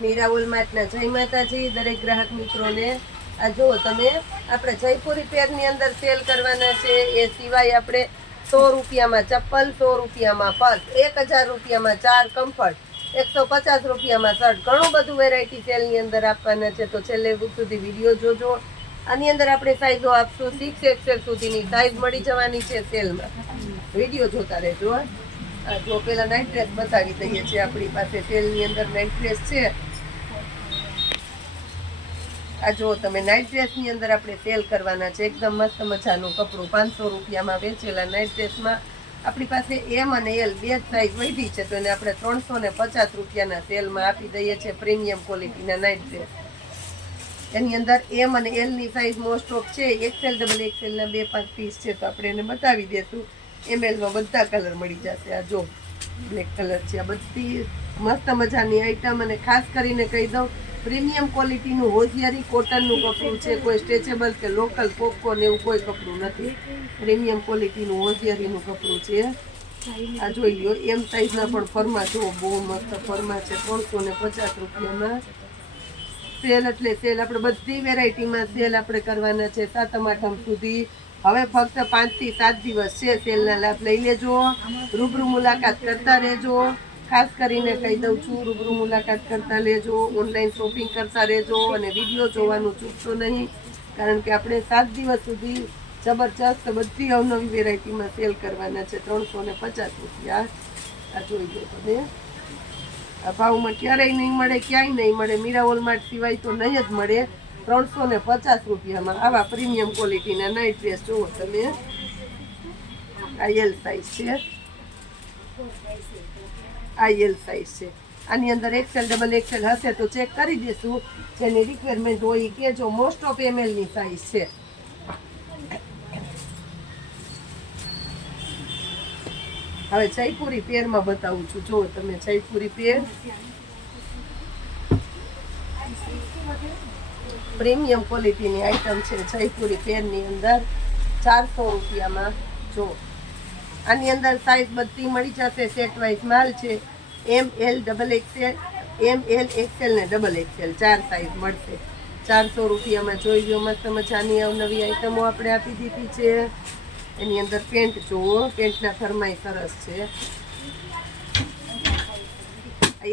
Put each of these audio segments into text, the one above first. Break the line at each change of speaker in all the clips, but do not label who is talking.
મીરાઓલ માટના જય માતાજી, દરેક ગ્રાહક મિત્રોને. આ જુઓ, તમે આપણે જયપુરી પેરની અંદર સેલ કરવાના છે. એ સિવાય આપણે સો રૂપિયામાં ચપ્પલ, સો રૂપિયામાં પર્સ એક હજાર રૂપિયામાં ચાર કમ્ફર્ટ, એકસો પચાસ રૂપિયામાં શર્ટ, ઘણું બધું વેરાયટી સેલની અંદર આપવાના છે. તો છેલ્લે સુધી વીડિયો જોજો. આની અંદર આપણે સાઈઝો આપશું. સિક્સ એક્સેલ સુધીની સાઈઝ મળી જવાની છે સેલમાં. વીડિયો જોતા રહેજો જો પેલા નાઇટ ડ્રેસ બતાવી દઈએ છીએ. આપણી પાસે સેલની અંદર નાઇટ ડ્રેસ છે. આ જો તમે નાઇટ ડ્રેસની અંદર આપણે સેલ કરવાના છે, એકદમ મસ્ત મજાનું કપડું પાંચસો રૂપિયામાં વેચેલા નાઇટ ડ્રેસમાં આપણી પાસે એમ અને એલ બે જ સાઈઝ વધી છે, તો એને આપણે ત્રણસો ને પચાસ રૂપિયાના સેલમાં આપી દઈએ છીએ પ્રીમિયમ ક્વોલિટીના નાઇટ ડ્રેસ એની અંદર એમ અને એલની સાઇઝ મોસ્ટ ઓફ છે એક્સેલ ડબલ એક્સેલના બે, પાંચ પીસ છે, તો આપણે એને બતાવી દઈશું એમએલમાં બધા કલર મળી જશે. આ જો બ્લેક કલર છે, આ બધી મસ્ત મજાની આઈટમ અને ખાસ કરીને કહી દઉં પ્રીમિયમ ક્વોલિટીનું હોશિયારી કોટનનું કપડું છે, કોઈ સ્ટ્રેચેબલ કે લોકલ પોપકોર્ન એવું કોઈ કપડું નથી. પ્રીમિયમ ક્વોલિટીનું હોશિયારીનું કપડું છે. આ જોઈ લો એમ સાઈઝના પણ ફરમા જુઓ, બહુ મસ્ત ફરમા છે, ત્રણસો ને પચાસ રૂપિયામાં. સેલ એટલે સેલ, આપણે બધી વેરાયટીમાં સેલ આપણે કરવાના છે સાતમ સુધી. હવે ફક્ત પાંચથી સાત દિવસ છે સેલના લાભ લઈ લેજો. રૂબરૂ મુલાકાત કરતા રહેજો. ખાસ કરીને કહી દઉં છું, રૂબરૂ મુલાકાત કરતા લેજો ઓનલાઈન શોપિંગ કરતા રહેજો અને વીડિયો જોવાનું ચૂકશો નહીં. કારણ કે આપણે સાત દિવસ સુધી જબરજસ્ત બધી અવનવી વેરાયટીમાં સેલ કરવાના છે, ત્રણસો ને પચાસ રૂપિયા. આ જોઈ લો તમે. આ ભાવમાં ક્યારેય નહીં મળે, ક્યાંય નહીં મળે મીરા વોલમાર્ટ સિવાય તો નહીં જ મળે. ત્રણસો ને પચાસ રૂપિયામાં આવા પ્રીમિયમ ક્વોલિટીના નાઇટ ડ્રેસ જુઓ તમે. આ એલ સાઈઝ છે. આ સાઈઝ છે. આની અંદર એક્સેલ ડબલ એક્સેલ હશે તો ચેક કરી દઈશું. જેની રિક્વાયરમેન્ટ હોય એ કહેજો. મોસ્ટ ઓફ એમએલની સાઇઝ છે. હવે જયપુરી પેરમાં બતાવું છું. જો તમે જયપુરી પેર પ્રીમિયમ ક્વોલિટીની આઈટમ છે જયપુરી પેરની અંદર ચારસો રૂપિયામાં જો આની અંદર સાઈઝ બધી મળી જશે સેટ વાઇઝ માલ છે. M L double XL M L XL ને ડબલ એક્સેલ ચાર સાઈઝ મળશે. ચારસો રૂપિયામાં જોઈ લો મસ્ત મજાની અવનવી આઈટમો આપણે આપી દીધી છે. એની અંદર પેન્ટ જુઓ પેન્ટના ફરમાઈ સરસ છે.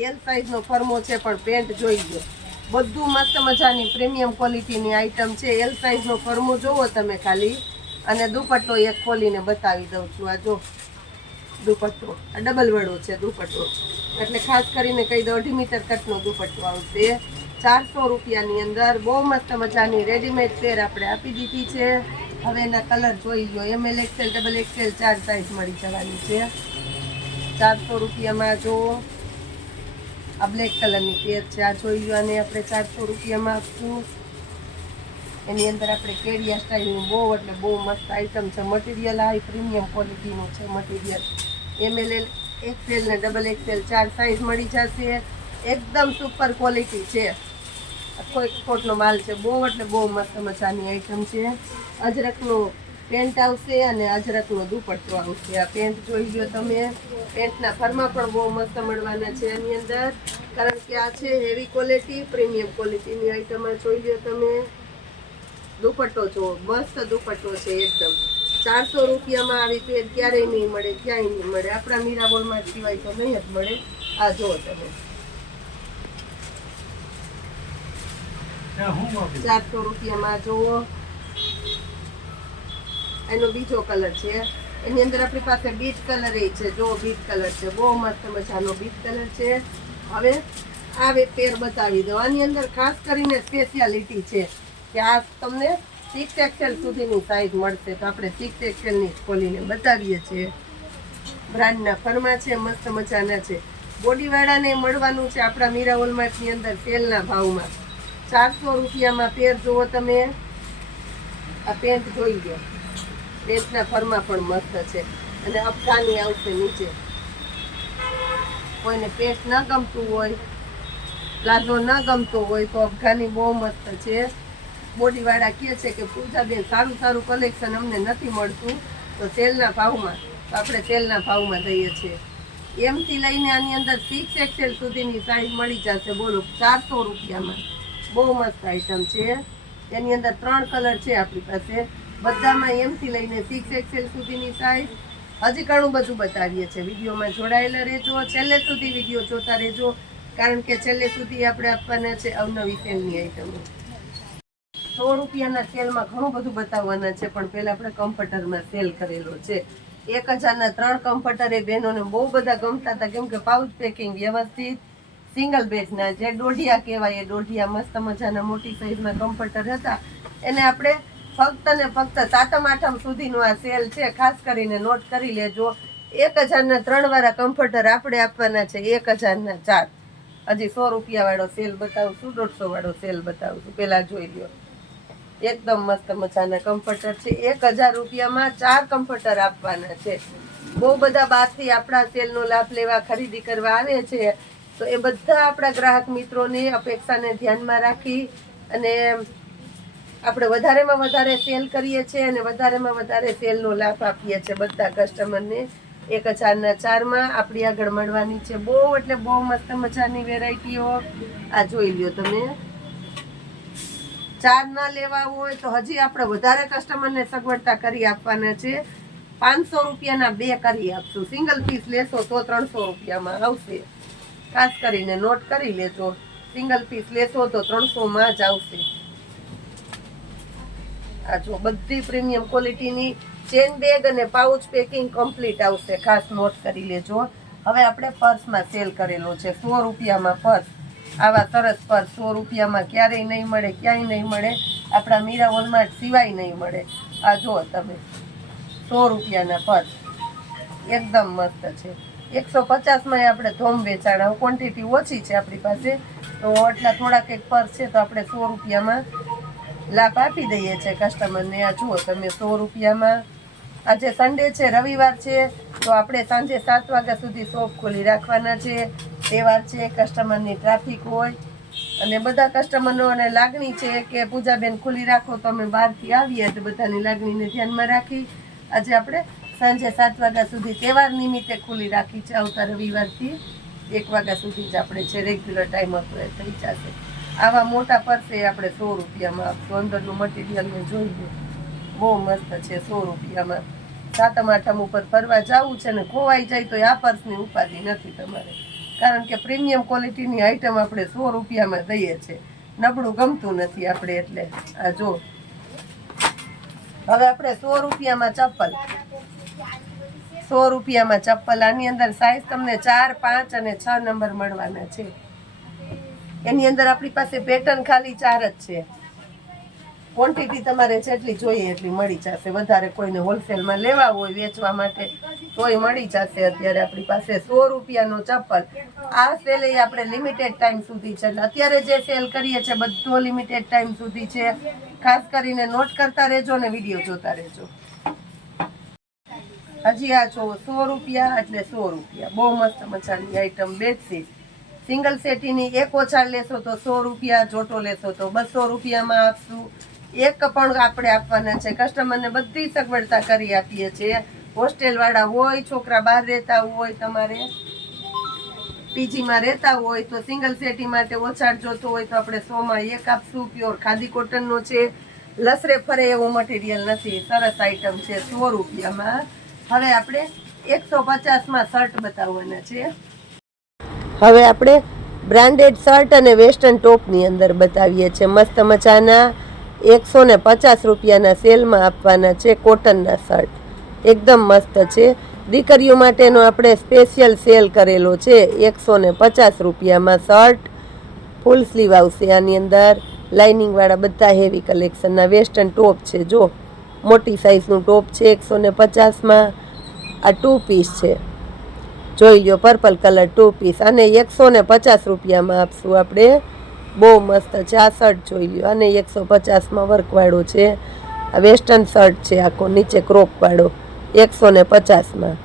એલ સાઈઝનો ફરમો છે, પણ પેન્ટ જોઈ લો બધું મસ્ત મજાની પ્રીમિયમ ક્વોલિટીની આઈટમ છે. એલ સાઈઝનો ફરમો જોવો તમે ખાલી. અને દુપટ્ટો એક ખોલીને બતાવી દઉં છું. આ જો, દુપટ્ટો. આ ડબલ વડો છે, દુપટ્ટો. એટલે ખાસ કરીને કહી દઉં, અઢી મીટર કટનો દુપટ્ટો આવશે. ચારસો રૂપિયાની અંદર બહુ મસ્ત મજાની રેડીમેડ પેર આપણે આપી દીધી છે. હવે એના કલર જોઈ લો. M L XL double XL ચાર સાઈઝ મળી જવાની છે. ચારસો રૂપિયામાં જો આ બ્લેક કલરની પેર છે. આ જોઈ લો અને આપણે ચારસો રૂપિયામાં આપશું. એની અંદર આપણે કેડિયા સ્ટાઇલનું બહુ એટલે બહુ મસ્ત આઇટમ છે. મટીરિયલ હાઈ પ્રીમિયમ ક્વોલિટીનું છે મટીરિયલ એમએલ એક્સેલ ને ડબલ એક્સેલ ચાર સાઇઝ મળી જશે. એકદમ સુપર ક્વોલિટી છે. આખો કોટનો માલ છે. બહુ એટલે બહુ મસ્ત મજાની આઇટમ છે. અજરકનું પેન્ટ આવશે અને અજરકનો દુપટ્ટો આવશે. આ પેન્ટ જોઈ લો તમે. પેન્ટના ફરમાં પણ બહુ મસ્ત મળવાના છે એની અંદર. કારણ કે આ છે હેવી ક્વોલિટી પ્રીમિયમ ક્વોલિટીની આઈટમ જોઈ લો તમે. દુપટ્ટો જુઓ મસ્ત દુપટ્ટો છે એકદમ. ચારસો રૂપિયામાં આવી પેર ક્યારેય નહીં મળે ક્યાંય નહીં મળે. આપણા મીરાબોલમાં સિવાય તો નહીં જ મળે. આ જો તમે. ચારસો રૂપિયામાં જુઓ. એનો બીજો કલર છે. એની અંદર આપણી પાસે બીટ કલર એ છે. જો બીટ કલર છે. બહુ મસ્ત મજાનો બીટ કલર છે. હવે આ પેર બતાવી દો આની અંદર ખાસ કરીને સ્પેશિયાલિટી છે. કે આ તમને સિક્સ એક્સેલ સુધીની સાઈઝ મળશે. તો આપણે સિક્સ એક્સેલની ખોલીને બતાવીએ છીએ. બ્રાન્ડના ફરમા છે, મસ્ત મજાના છે. બોડીવાળાને મળવાનું છે આપણા મીરા અંદર સેલના ભાવમાં. ચારસો રૂપિયામાં પેર જુઓ તમે. આ પેન્ટ જોઈ લો. પેન્ટના ફરમાં પણ મસ્ત છે. અને અફઘાની આવશે નીચે. કોઈને પેન્ટ ન ગમતું હોય, પ્લાઝો ન ગમતો હોય તો અફઘાની બહુ મસ્ત છે. બોડીવાળા કહે છે કે પૂજાબેન, સારું સારું કલેક્શન અમને નથી મળતું, તો સેલના ભાવમાં, તો આપણે સેલના ભાવમાં દઈએ છીએ. એમથી લઈને આની અંદર સિક્સ એક્સેલ સુધીની સાઈઝ મળી જશે, બોલો, ચારસો રૂપિયામાં. બહુ મસ્ત આઈટમ છે. એની અંદર ત્રણ કલર છે આપણી પાસે. બધામાં એમથી લઈને સિક્સ એક્સેલ સુધીની સાઈઝ હજી ઘણું બધું બતાવીએ છીએ. વિડીયોમાં જોડાયેલા રહેજો. છેલ્લે સુધી વીડિયો જોતા રહેજો, કારણ કે છેલ્લે સુધી આપણે આપવાના છે અવનવી સેલની આઈટમો સો રૂપિયાના સેલમાં ઘણું બધું બતાવવાના છે, પણ પહેલાં આપણે કમ્પ્યુટરમાં સેલ કરેલો છે. એક હજારના ત્રણ કમ્પ્યુટર એ બહેનોને બહુ બધા ગમતા હતા, કેમ કે પાઉચ પેકિંગ વ્યવસ્થિત, સિંગલ બેગના જે દોઢિયા કહેવાય, એ દોઢિયા મસ્ત મજાના મોટી સાઈઝમાં કમ્પ્યુટર હતા. એને આપણે ફક્ત ને ફક્ત સાતમ આઠમ સુધીનું આ સેલ છે, ખાસ કરીને નોટ કરી લેજો. એક હજારના ત્રણ વાળા કમ્ફર્ટર આપણે આપવાના છે, એક હજારના ચાર. હજી સો રૂપિયાવાળો સેલ બતાવશું દોઢસો વાળો સેલ બતાવશું પહેલાં જોઈ લ્યો. એકદમ મસ્ત મજાના કમ્ફર્ટર છે. એક હજાર રૂપિયામાં ચાર કમ્ફર્ટર આપવાના છે. બહુ બધા બહારથી આપણા સેલનો લાભ લેવા, ખરીદી કરવા આવે છે. તો એ બધા આપણા ગ્રાહક મિત્રોની અપેક્ષાને ધ્યાનમાં રાખી અને આપણે વધારેમાં વધારે સેલ કરીએ છીએ અને વધારેમાં વધારે સેલનો લાભ આપીએ છીએ બધા કસ્ટમરને એક હજારના ચારમાં આપણી આગળ મળવાની છે. બહુ એટલે બહુ મસ્ત મજાની વેરાયટીઓ આ જોઈ લ્યો તમે. ચાર ના લેવા હોય તો હજી આપણે વધારે કસ્ટમરને સગવડતા કરી આપવાના છે. પાંચસો રૂપિયાના બે કરી આપશું. સિંગલ પીસ લેશો તો ત્રણસો રૂપિયામાં આવશે. ખાસ કરીને નોટ કરી લેજો. સિંગલ પીસ લેશો તો ત્રણસોમાં જ આવશે. આ જો બધી પ્રીમિયમ ક્વોલિટીની ચેન બેગ અને પાઉચ પેકિંગ કમ્પ્લીટ આવશે. ખાસ નોટ કરી લેજો. હવે આપણે પર્સમાં સેલ કરેલો છે. સો રૂપિયામાં પર્સ આવા સરસ પર સો રૂપિયામાં ક્યારેય નહીં મળે, ક્યાંય નહીં મળે. આપણા મીરા હોલમાર્ટ સિવાય નહીં મળે. આ જુઓ તમે, સો રૂપિયાના પર એકદમ મસ્ત છે. એકસો પચાસમાં આપણે ધોમ વેચાણ ક્વોન્ટિટી ઓછી છે આપણી પાસે. તો આટલા થોડાક એક પર છે તો આપણે સો રૂપિયામાં લાભ આપી દઈએ છીએ કસ્ટમરને આ જુઓ તમે, સો રૂપિયામાં. આજે સન્ડે છે, રવિવાર છે. તો આપણે સાંજે સાત વાગ્યા સુધી શોપ ખોલી રાખવાના છે. તહેવાર છે કસ્ટમરની ટ્રાફિક હોય, અને બધા કસ્ટમરોને લાગણી છે કે પૂજાબેન ખુલ્લી રાખો તો અમે બહારથી આવીએ તો બધાની લાગણીને ધ્યાનમાં રાખી. આજે આપણે સાંજે સાત વાગ્યા સુધી તહેવાર નિમિત્તે ખુલ્લી રાખી છે, આવતા રવિવારથી એક વાગ્યા સુધી જ આપણે છે રેગ્યુલર ટાઈમ હતો એ થઈ જશે. આવા મોટા પર્સે આપણે સો રૂપિયામાં આપશું અંદરનું મટીરિયલ મેં લો બહુ મસ્ત છે, સો રૂપિયામાં. સાતમ, આઠમ ઉપર ફરવા જવું છે ને ખોવાઈ જાય તો આ પર્સની ઉપાધિ નથી તમારે. કારણ કે પ્રીમિયમ ક્વોલિટીની આઈટમ આપણે સો રૂપિયામાં દઈએ છીએ. નબળું ગમતું નથી આપણે એટલે. આ જો. હવે આપણે સો રૂપિયામાં ચપ્પલ. સો રૂપિયામાં ચપ્પલ. આની અંદર સાઈઝ તમને ચાર, પાંચ અને છ નંબર મળવાના છે. એની અંદર આપણી પાસે પેટર્ન ખાલી ચાર જ છે. ક્વોન્ટિટી તમારે જેટલી જોઈએ એટલી મળી જશે. વધારે કોઈને હોલસેલમાં લેવા હોય વેચવા માટે, તોય મળી જશે. અત્યારે આપણી પાસે સો રૂપિયાનો ચપ્પલ. આ સેલ એ આપણે લિમિટેડ ટાઈમ સુધી છે. અત્યારે જે સેલ કરીએ છીએ બધો લિમિટેડ ટાઈમ સુધી છે. ખાસ કરીને નોટ કરતા રહેજો ને વીડિયો જોતા રહેજો. હજી આ જો સો રૂપિયા એટલે સો રૂપિયા. બહુ મસ્ત મજાની આઈટમ બેડશીટ સિંગલ સેટીની એક ઓછા લેશો તો સો રૂપિયા, જોટો લેશો તો બસો રૂપિયામાં આપશું. એક પણ આપણે આપવાના છે. કસ્ટમરને બધી સગવડતા કરી આપીએ છીએ. હોસ્ટેલવાળા હોય, છોકરા બહાર રહેતા હોય, તમારે પીજીમાં રહેતા હોય, તો સિંગલ સેટી માટે ઓછાડ જોતો હોય, તો આપણે સોમાં એક આપશું. પ્યોર ખાદી કોટનનો છે. લસરે ફરે એવું મટીરિયલ નથી. સરસ આઈટમ છે. સો રૂપિયામાં. હવે આપણે એકસો પચાસમાં શર્ટ બતાવવાના છે. હવે આપણે બ્રાન્ડેડ શર્ટ અને વેસ્ટર્ન ટોપની અંદર બતાવીએ છીએ. મસ્ત મજાના એકસો ને પચાસ રૂપિયાના સેલમાં આપવાના છે કોટનના શર્ટ. એકદમ મસ્ત છે. દીકરીઓ માટેનો આપણે સ્પેશિયલ સેલ કરેલો છે એકસો ને પચાસ રૂપિયામાં શર્ટ. ફૂલ સ્લીવ આવશે આની અંદર. લાઇનિંગવાળા બધા હેવી કલેક્શનના વેસ્ટર્ન ટોપ છે, જો. મોટી સાઇઝનું ટોપ છે એકસો ને પચાસમાં. આ ટુ પીસ છે. જોઈ લો પર્પલ કલર ટુ પીસ અને એકસો ને પચાસ રૂપિયામાં આપશું આપણે. બહુ મસ્ત છે. આ શર્ટ જોઈ લ્યો. અને એકસો પચાસમાં વર્કવાળો છે. આ વેસ્ટર્ન શર્ટ છે આખો, નીચે ક્રોપવાળો. એકસો ને પચાસમાં.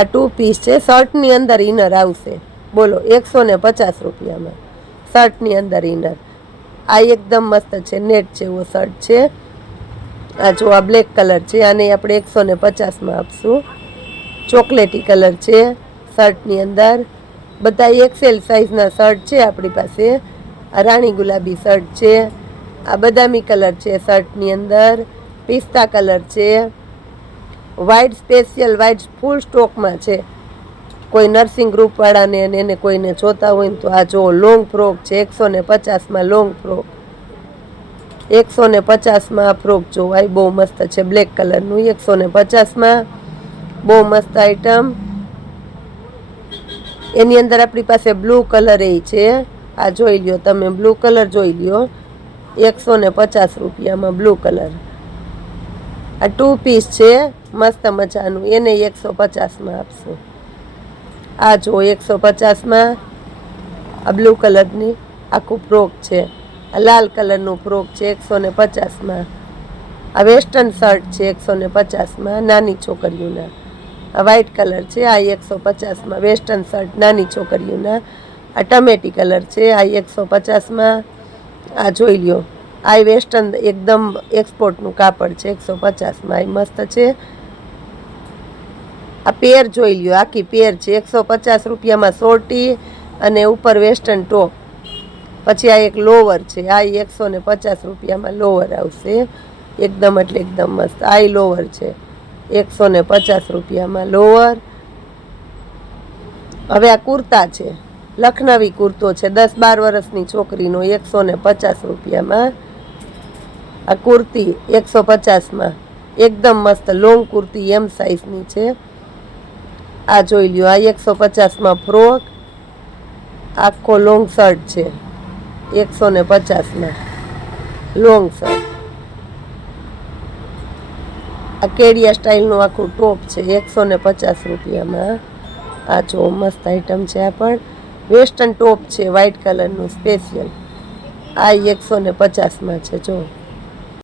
આ ટુ પીસ છે. શર્ટની અંદર ઇનર આવશે. બોલો, એકસો ને પચાસ રૂપિયામાં. શર્ટની અંદર ઇનર આ એકદમ મસ્ત છે. નેટ જેવો શર્ટ છે. આ જો આ બ્લેક કલર છે. આને આપણે એકસો ને પચાસમાં આપશું. ચોકલેટી કલર છે. શર્ટની અંદર. બધા એક્સેલ સાઇઝના શર્ટ છે આપણી પાસે. આ રાણી ગુલાબી શર્ટ છે, આ બદામી કલર છે શર્ટની અંદર, પિસ્તા કલર છે વ્હાઇટ સ્પેશિયલ વ્હાઇટ ફૂલ સ્ટોકમાં છે. કોઈ નર્સિંગ ગ્રુપવાળાને એને કોઈને જોતા હોય ને તો આ જો લોંગ ફ્રોક છે એકસો ને પચાસમાં લોંગ ફ્રોક એકસો ને પચાસમાં આ ફ્રોક જો આ બહુ મસ્ત છે બ્લેક કલરનું. એકસો ને પચાસમાં બહુ મસ્ત આઈટમ એની અંદર આપણી પાસે બ્લુ કલર એ છે. આ જોઈ લ્યો, તમે બ્લુ કલર જોઈ લ્યો. એકસો ને પચાસ રૂપિયામાં બ્લુ કલર. આ ટુ પીસ છે, મસ્ત મજાનું. એને એકસો પચાસમાં આપશું. આ જો એકસો પચાસમાં આ બ્લુ કલરની આખું ફ્રોક છે. આ લાલ કલરનું ફ્રોક છે, એકસો ને પચાસમાં. આ વેસ્ટર્ન શર્ટ છે, એકસો ને પચાસમાં, નાની છોકરીઓના. આ વ્હાઇટ કલર છે, આ એકસો પચાસમાં. વેસ્ટર્ન શર્ટ નાની છોકરીઓના. આ ટમેટી કલર છે, આ એકસો પચાસમાં આ જોઈ લ્યો. આ વેસ્ટર્ન એકદમ એક્સપોર્ટનું કાપડ છે, એકસો પચાસમાં એ મસ્ત છે. આ પેર જોઈ લ્યો, આખી પેર છે, એકસો પચાસ રૂપિયામાં સોટી અને ઉપર વેસ્ટર્ન ટોપ. પછી આ એક લોવર છે, આ એકસો ને પચાસ રૂપિયામાં લોવર આવશે. એકદમ એટલે એકદમ મસ્ત. આ લોવર છે, એકસો ને પચાસ રૂપિયામાં લોવર. હવે આ કુર્તા છે. લખનવી કુર્તો છે. દસ બાર વર્ષની છોકરીનો એકસો ને પચાસ રૂપિયામાં. આ કુર્તી એકસો પચાસમાં. એકદમ મસ્ત લોંગ કુર્તી એમ સાઇઝની છે. આ જોઈ લ્યો, આ એકસો પચાસમાં ફ્રોક આખો લોંગ શર્ટ છે. એકસો ને પચાસમાં. Long shirt. આ કેડિયા સ્ટાઇલનું આખું ટોપ છે, એકસો ને પચાસ રૂપિયામાં. આ જો મસ્ત આઈટમ છે આ પણ. વેસ્ટર્ન ટોપ છે વ્હાઇટ કલરનું સ્પેશિયલ આ એકસો ને પચાસમાં છે જો.